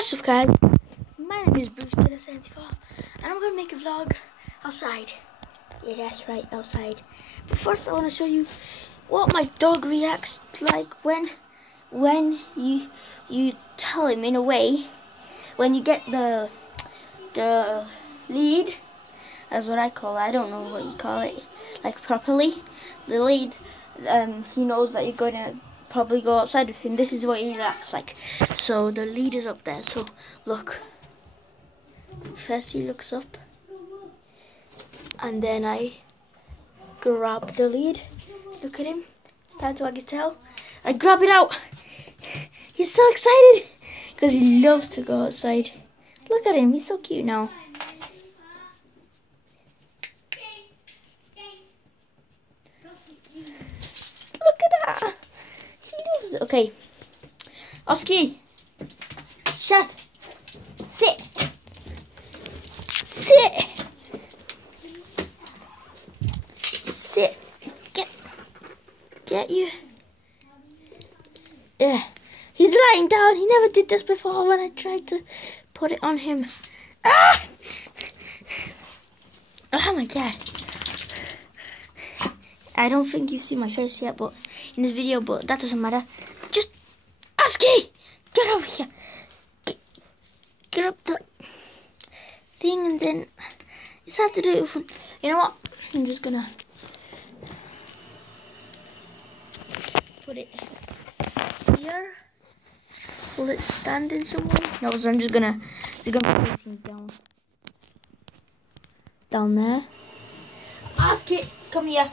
What's up, guys? My name is Bruce Killer 74 and I'm gonna make a vlog outside. Yeah, that's right, outside. But first I wanna show you what my dog reacts like when you tell him, in a way, when you get the lead. That's what I call it. I don't know what you call it, like properly. The lead, he knows that you're gonna probably go outside with him. This is what he reacts like. So the lead is up there, so look. First he looks up and then I grab the lead. Look at him, start to wag his tail. I grab it out. He's so excited because he loves to go outside. Look at him, he's so cute now. Look at that. He loves it. Okay. Oski. Shut. Sit. Sit. Sit. Get you. Yeah. He's lying down. He never did this before when I tried to put it on him. Ah! Oh my god. I don't think you've seen my face yet, but in this video, but that doesn't matter. Just Oski, get over here. Get up the thing, and then it's hard to do it. You know what? I'm just gonna put it here. Will it stand in some way? No, so I'm just gonna put it down there. Oski, come here.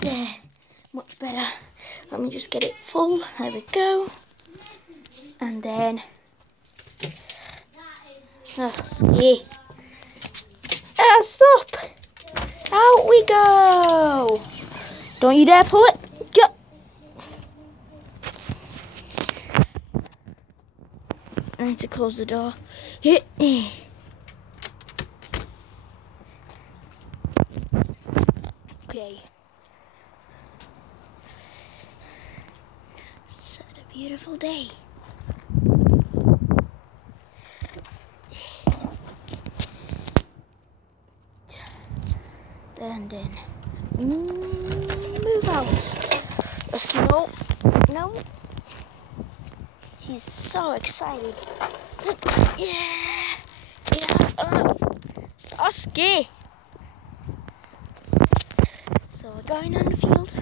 There, much better. Let me just get it full. There we go. And then, Oski. Stop! Out we go! Don't you dare pull it. Go. I need to close the door. Okay. Such a beautiful day. And then move out. Oski, no. He's so excited. Yeah. Oski. So we're going on the field.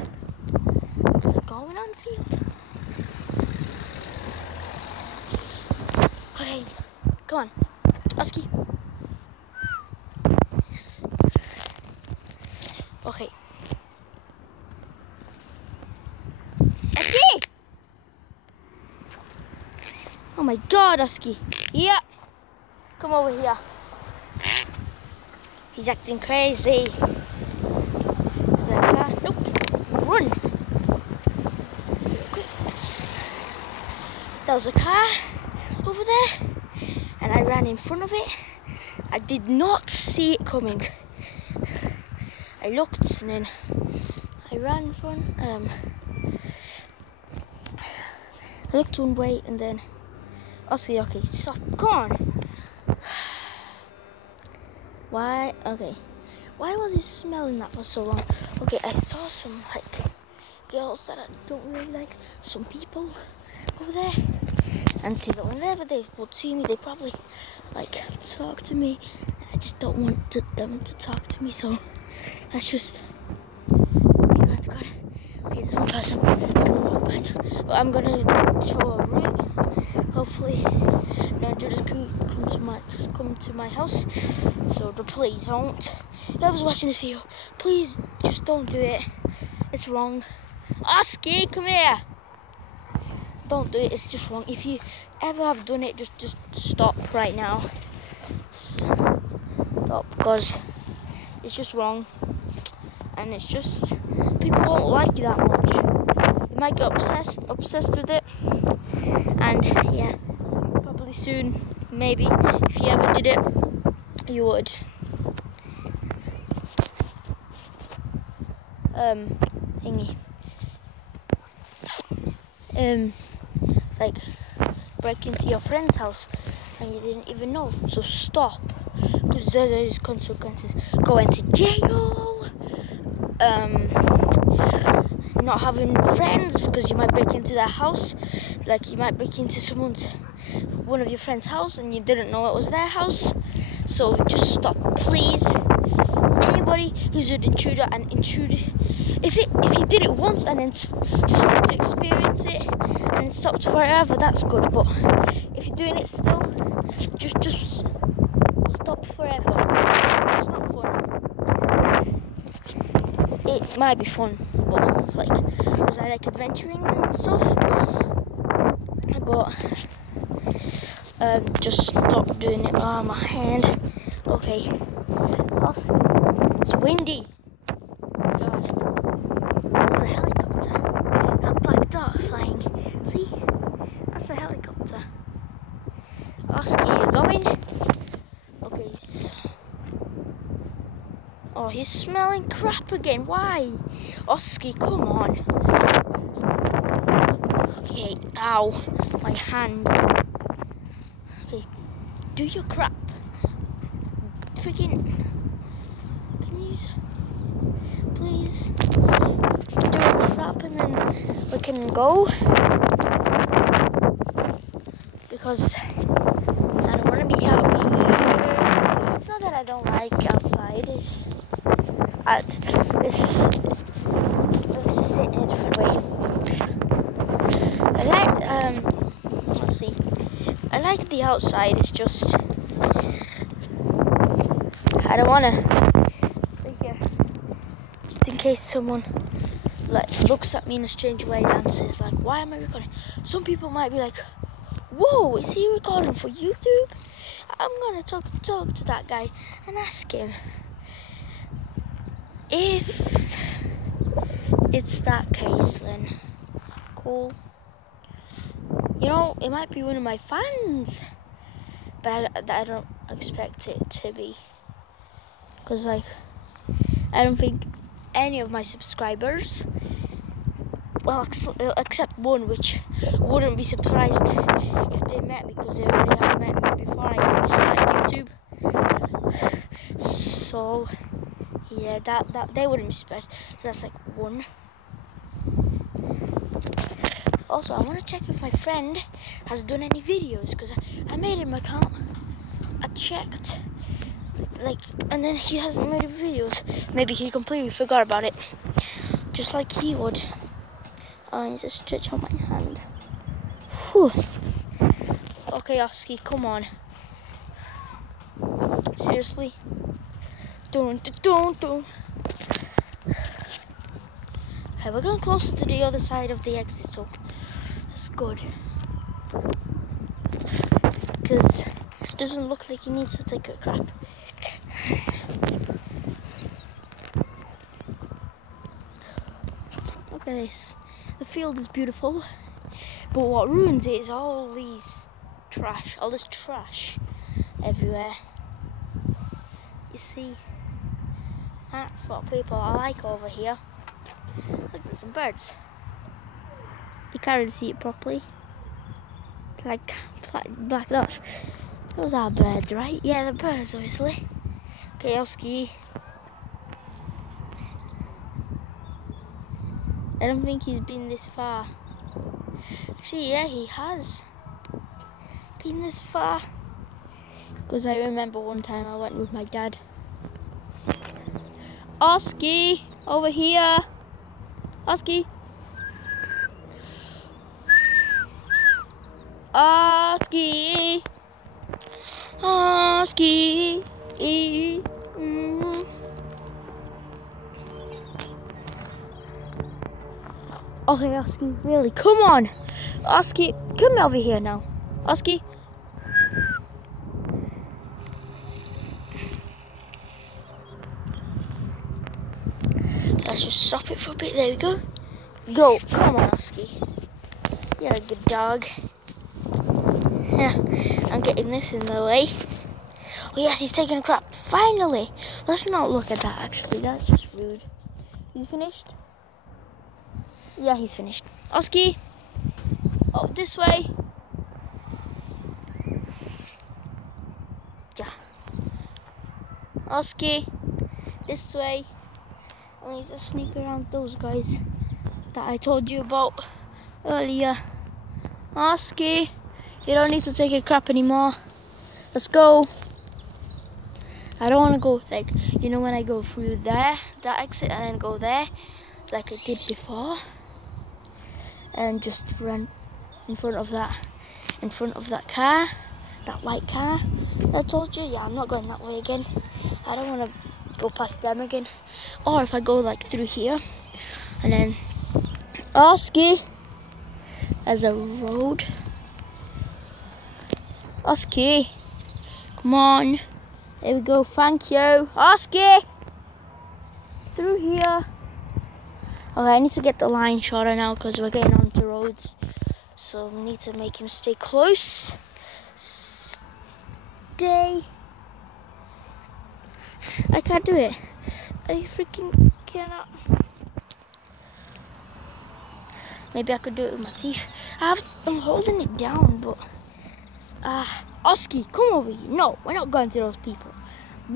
Okay, come on, Oski. Okay. Oski! Oh my God, Oski. Yeah. Come over here. He's acting crazy. Is there a car? Nope. Run. Quick. There was a car over there, and I ran in front of it. I did not see it coming. I looked and then I ran in front. I looked one way and then Oski, okay, stop, come on. Why? Okay. Why was he smelling that for so long? Okay, I saw some girls that I don't really like, some people over there, and whenever they would see me, they probably talk to me. I just don't want them to talk to me, so that's just God. Okay, there's one person but I'm gonna show a route. Hopefully no Judas can come to my house. So please don't. Whoever's watching this video, please just don't do it. It's wrong. Oski, come here. Don't do it, it's just wrong. If you ever have done it, just stop right now. Stop, because it's just wrong. And it's just, people won't like you that much. You might get obsessed with it. And yeah, probably soon, maybe, if you ever did it. you would like break into your friend's house and you didn't even know. So stop, because there is consequences. Going to jail, not having friends because you might break into their house. Like you might break into one of your friend's house and you didn't know it was their house. So just stop, please. Anybody who's an intruder and intruder, if you did it once and then just wanted to experience it and it stopped forever, that's good. But if you're doing it still, just stop forever. It's not fun. It might be fun, but like, because I like adventuring and stuff. But just stop doing it. Oh, my hand. Okay. It's windy. God. There's a helicopter. Not backed up flying. See? That's a helicopter. Oski, you going? Okay. Oh, he's smelling crap again. Why? Oski, come on. Okay. Ow. My hand. Okay. Do your crap. Freaking. Please do a crap and then we can go, because I don't want to be out here. It's not that I don't like outside, let's just say it in a different way. I like the outside, it's just I don't want to stay here. In case someone like looks at me in a strange way and says like, why am I recording? Some people might be like, whoa, is he recording for YouTube? I'm gonna talk to that guy and ask him. If it's that case, then cool. You know, it might be one of my fans, but I don't expect it to be, because like I don't think any of my subscribers, well, except one, which wouldn't be surprised if they met me, because they already have met me before I started YouTube. So yeah, that they wouldn't be surprised. So that's like one. Also, I want to check if my friend has done any videos, because I made him an account. I checked. Like, and then he hasn't made videos. Maybe he completely forgot about it, just like he would. Oh, I need to stretch on my hand. Whew. Okay, Oski, come on. Seriously? Don't. Okay, we're going closer to the other side of the exit, so that's good. Because it doesn't look like he needs to take a crap. Look at this. The field is beautiful, but what ruins it is all this trash everywhere. You see, that's what people are like over here. Look, there's some birds. You can't really see it properly. Like black dots. Those are birds, right? Yeah, they're birds, obviously. Okay, Oski. I don't think he's been this far. Actually, yeah, he has been this far. Because I remember one time I went with my dad. Oski, over here. Oski. Oski. Oski. Okay, Oski, really, come on. Oski, come over here now. Oski. Let's just stop it for a bit. There we go. Go. Come on, Oski. You're a good dog. Yeah, I'm getting this in the way. Oh yes, he's taking a crap. Finally. Let's not look at that, actually. That's just rude. He's finished? Yeah, he's finished. Oski. Oh, this way. Yeah. Oski. This way. I need to sneak around those guys that I told you about earlier. Oski. You don't need to take a crap anymore. Let's go. I don't want to go, like, you know, when I go through there, that exit, and then go there, like I did before, and just run in front of that car, that white car that I told you. Yeah, I'm not going that way again. I don't want to go past them again. Or if I go like through here, and then Oski, there's a road. Oski, come on. There we go, thank you. Oski! Through here. Okay, I need to get the line shorter now because we're getting onto roads. So we need to make him stay close. Stay. I can't do it. I freaking cannot. Maybe I could do it with my teeth. I'm holding it down, but... Oski, come over here. No, we're not going to those people.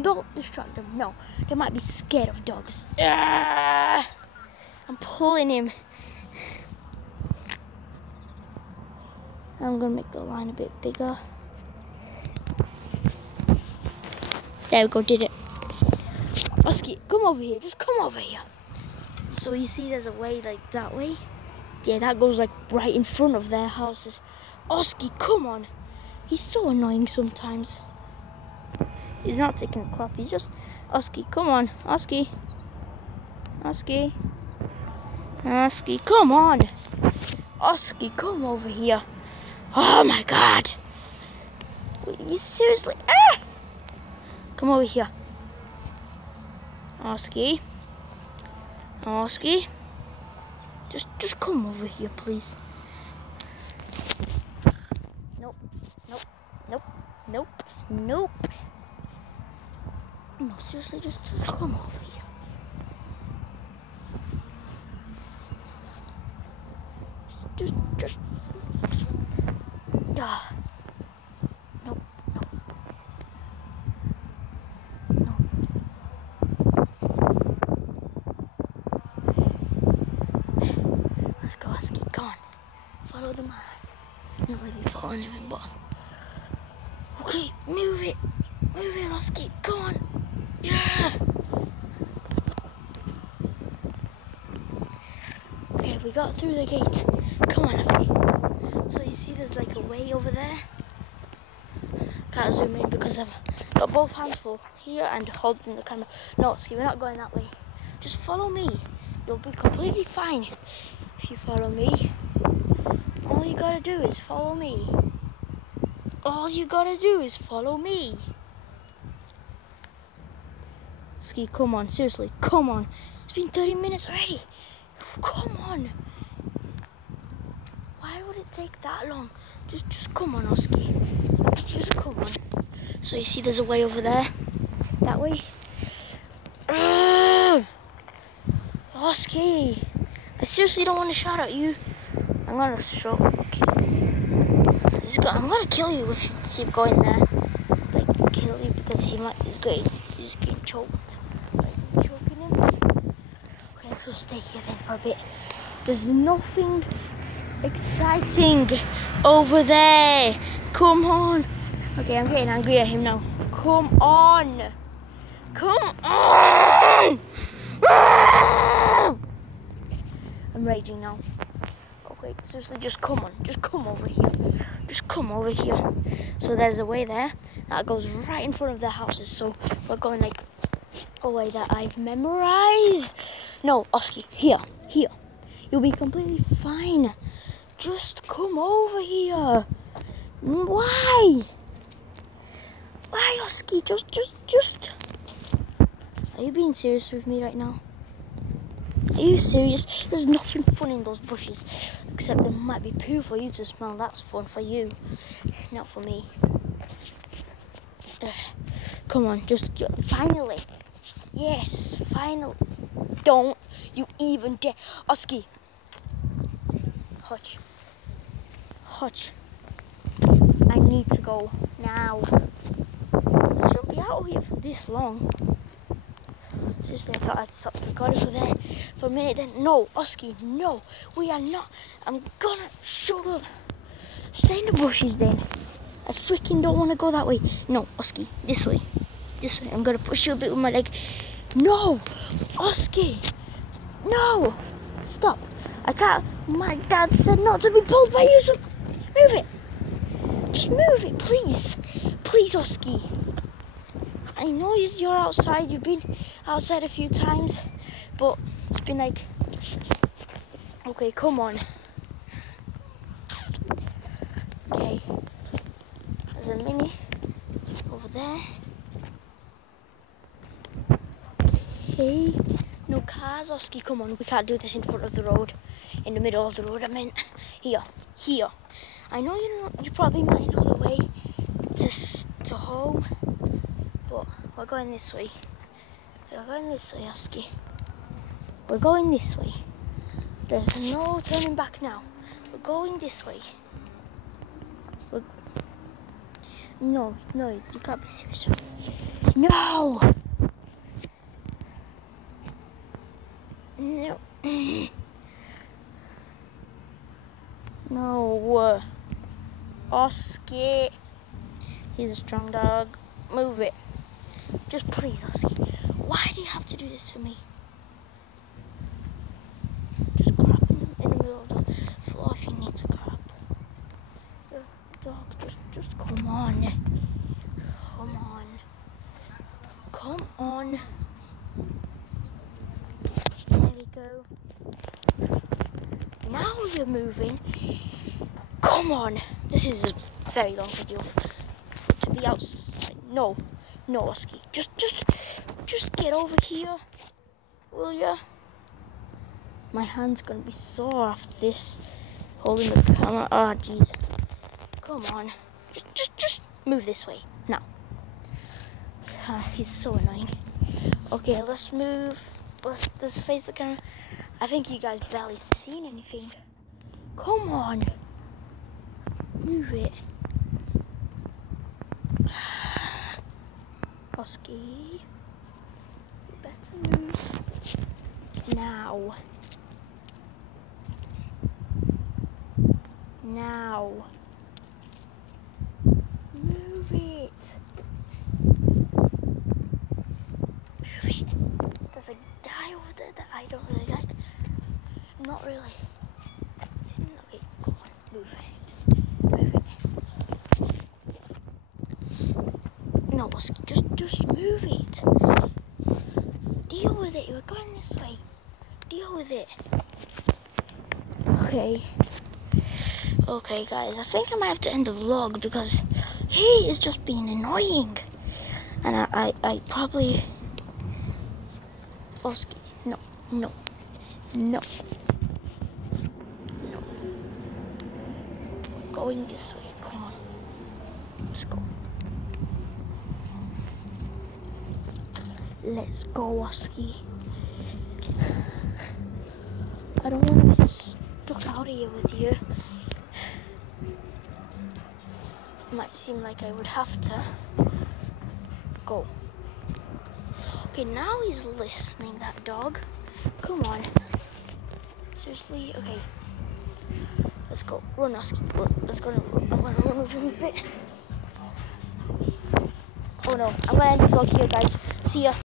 Don't distract them. No, they might be scared of dogs. I'm pulling him. I'm going to make the line a bit bigger. There we go, did it. Oski, come over here. Just come over here. So you see there's a way like that way? Yeah, that goes like right in front of their houses. Oski, come on. He's so annoying sometimes. He's not taking a crap. He's just... Oski, come on. Oski. Oski. Oski, come on. Oski, come over here. Oh my God. You seriously... Ah! Come over here. Oski. Oski. Just come over here, please. Nope. Nope. Nope. Nope. Nope. No, seriously, just come over here. Just. Nope. No. Let's go, Oski. Come on. Follow the man. Not really following him, but... Okay, move it. Move it, Oski. Come on. Yeah. Okay, we got through the gate. Come on, Oski. So you see there's like a way over there. Can't zoom in because I've got both hands full here and holding the camera. No, Oski, we're not going that way. Just follow me. You'll be completely fine if you follow me. All you gotta do is follow me. All you gotta do is follow me. Oski, come on, seriously, come on. It's been 30 minutes already. Come on. Why would it take that long? Just come on, Oski. Just come on. So you see there's a way over there. That way. Oski. I seriously don't want to shout at you. I'm gonna show. I'm gonna kill you if you keep going there. Like kill you because he's getting choked. Like choking him. Okay, so stay here then for a bit. There's nothing exciting over there. Come on. Okay, I'm getting angry at him now. Come on. Come on. I'm raging now. Okay, seriously, just come on. Just come over here. Just come over here. So there's a way there that goes right in front of their houses. So we're going like a way that I've memorized. No, Oski, here. You'll be completely fine. Just come over here. Why? Why, Oski? Just. Are you being serious with me right now? Are you serious? There's nothing fun in those bushes. Except there might be poo for you to smell. That's fun for you. Not for me. Come on, finally. Yes, finally. Don't you even dare. Oski. Hutch. Hutch. I need to go now. I shouldn't be out here for this long. Seriously, I thought I'd stop recording for a minute then. No, Oski, no. We are not. I'm gonna shut up. Stay in the bushes then. I freaking don't want to go that way. No, Oski, this way. This way. I'm gonna push you a bit with my leg. No! Oski! No! Stop. I can't. My dad said not to be pulled by you, so move it. Just move it, please. Please, Oski. I know you're outside. You've been outside a few times, but it's been like... Okay, come on. Okay. There's a mini over there. Okay. No cars, Oski, come on. We can't do this in front of the road. In the middle of the road, I meant. Here. I know you probably might know the way to home, but we're going this way. We're going this way, Oski. We're going this way. There's no turning back now. We're going this way. No, you can't be serious. No! No. No. Oski. He's a strong dog. Move it. Just please, Oski. Why do you have to do this to me? Just grab in the middle of the floor if you need to grab. Dog, just come on. Come on. There we go. Now you're moving. Come on. This is a very long video to be outside. No, Oski. Just get over here, will ya? My hand's gonna be sore after this, holding the camera. Oh, jeez. Come on. Just move this way. Now. He's so annoying. Okay, let's move. Let's face the camera. I think you guys barely seen anything. Come on. Move it. Oski. You better move. Now. Move it. There's a guy over there that I don't really like. Not really. Okay, come on, move it. No, Oski, just move it. Deal with it. You're going this way. Deal with it. Okay, guys. I think I might have to end the vlog because he is just being annoying, and I probably. Oski, no. Going this way, come on. Let's go. Let's go, Oski. I don't want to be stuck out here with you. It might seem like I would have to go. Okay, now he's listening, that dog. Come on. Seriously? Okay. Let's go. Run, Oski. Let's go. I'm gonna run with him a bit. Oh no. I'm gonna end the vlog here, guys. See ya.